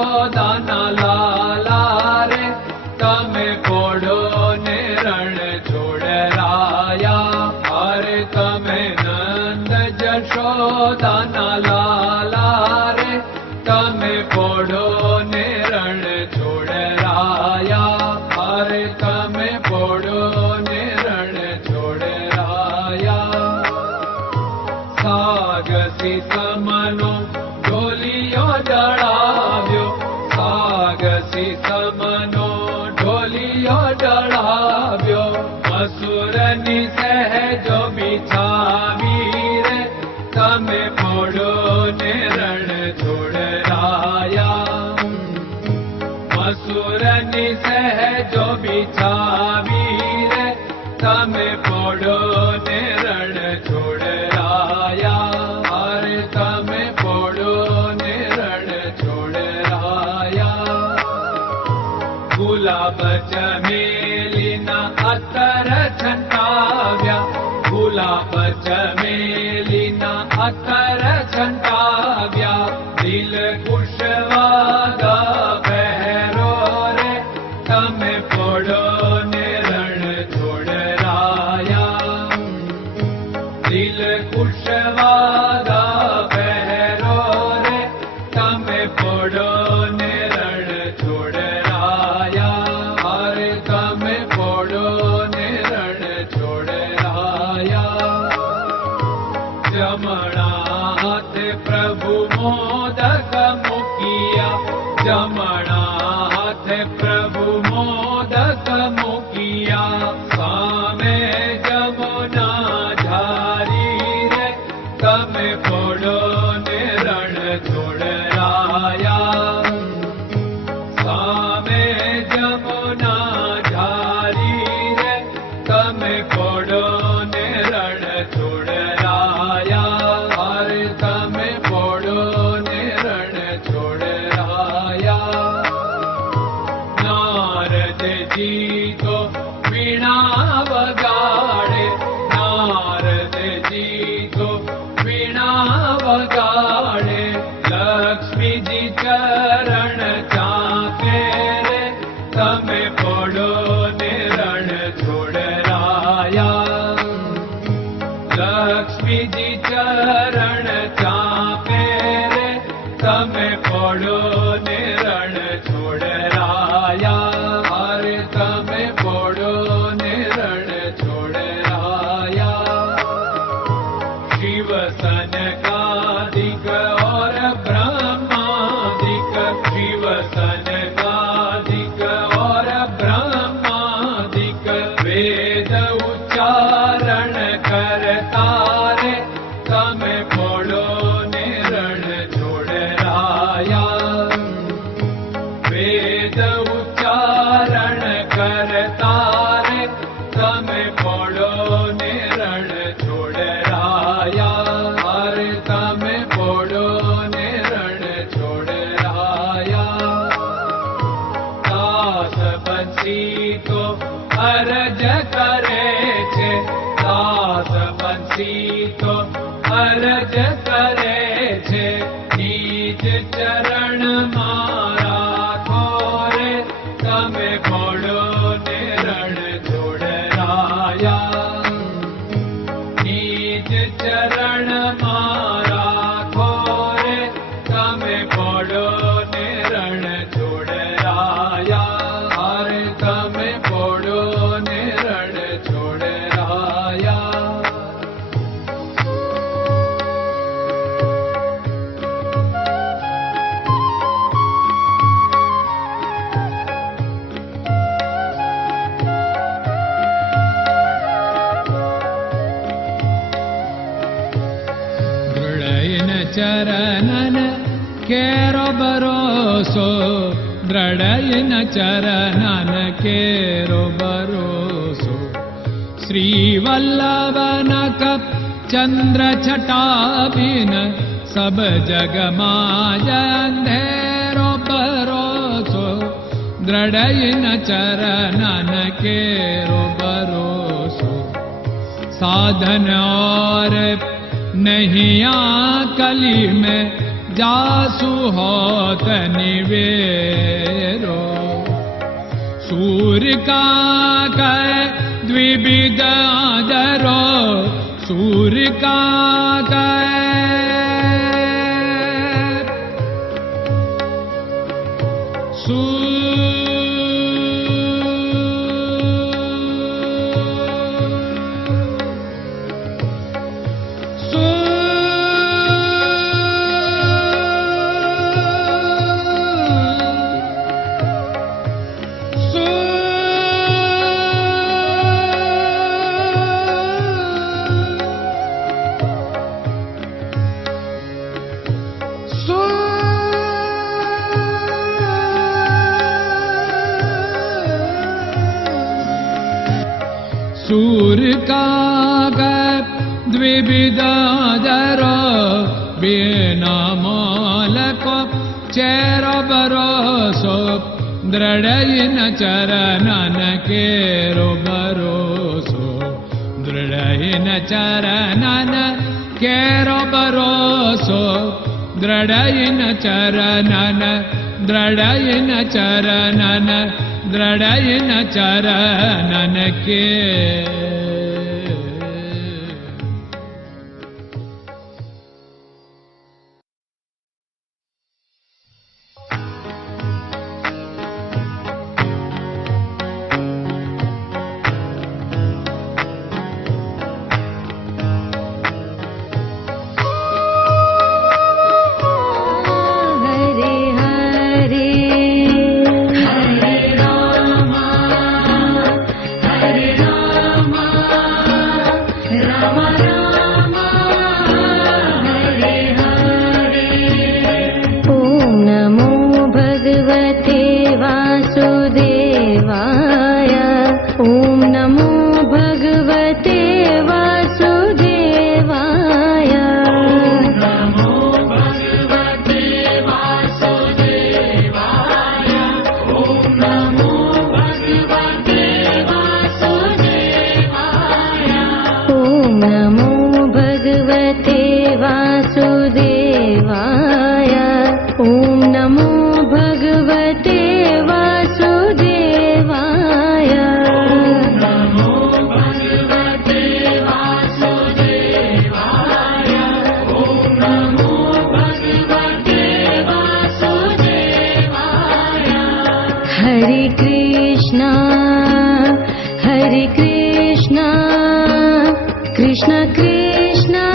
જશોદાના લાલા રે તમે પોડો ને રણ છોડરાયા. અરે તમે નંદ જશોદાના લાલા રે તમે પોડો ને રણ છોડરાયા. અરે તમે પોડો ને રણ છોડરાયા. સાગસી સમનો ઢોલિયો ડળાવ્યો, સાગસી સમનો ઢોલિયો ડળાવ્યો. મસૂરની સહેજો બિછાવી રે તમે પોડો ને રણ છોડરાયા. મસૂરની સહેજો બિછાવી રે તમે પોડો ને રણ છોડરાયા. અરે તમે પોડો ને રણ છોડરાયા. ગુલાબ ચમેલીના અત્તર છંટાવ્યા, ગુલાબ ચમેલીના અત્તર છંટાવ્યા. દિલ કુશવાદા પહેરો રે તમે પોડો ને રણ છોડરાયા. દિલ કુશવાદા પહેરો રે તમે પોડો ને રણ છોડરાયા. અરે તમે પોડો ને રણ છોડરાયા. જમણા હાથે પ્રભુ મોદક મૂકિયા, જમણા હાથે પ્રભુ મોદક મૂકિયા. સામે જમુના ઝારી રે તમે પોડો ને રણ છોડરાયા. સામે જમુના ઝારી રે તમે પોડો ને રણ છોડરાયા. અરે તમે પોડો ને રણ છોડરાયા. નારદજી તો વીણા વગાડે, નારદજી તો વીણા વગાડે. લક્ષ્મીજી ચરણ ચાકે રે તમે પોડો ને રણ છોડરાયા. લક્ષ્મીજી ચરણ ચાપે રે તમે પોડો ને રણ છોડરાયા. અરે તમે પોડો ને રણ છોડરાયા. શિવ સનકાદિક और ब्रह्मादिक, शिव सनकादिक और ब्रह्मादिक. वेद उच्चारण करता रे તમે પોડો ને રણ છોડરાયા. વેદ ઉચ્ચારણ કરતા રે તમે પોડો ને રણ છોડરાયા. અરે તમે પોડો ને રણ છોડરાયા. દાસ બંસી તો અરજ કરે છે, દાસ બંસી તો અરજ કરે છે. નીચ ચરણ મારા ખોરે તમે પોડો ને રણ છોડરાયા. નીચ ચરણ મારા ખોરે તમે પોડો ને રણ છોડરાયા. અરે તમે પોડો ને રણ છોડરાયા. ચરણન કેરો ભરોસો, દ્રઢયન ચરણન કેરો ભરોસો. શ્રી વલ્લભન કપ ચંદ્ર છટાબિન સબ જગમાં અંધેરો ભરોસો. દ્રઢયન ચરણન કેરો ભરોસો. साधन और नहीं कली में जासु होत निवेरो सूर्य का कै द्विविध आदरो सूर्य का सूर्य का द्विविधादर बिना मालको चेर भरोसो दृढ़ चरणन केरो भरोसो दृढ़ चरणन केरो भरोसो दृढ़ चरणन दृढ़ चरणन दृढ़ चरणन के Krishna Krishna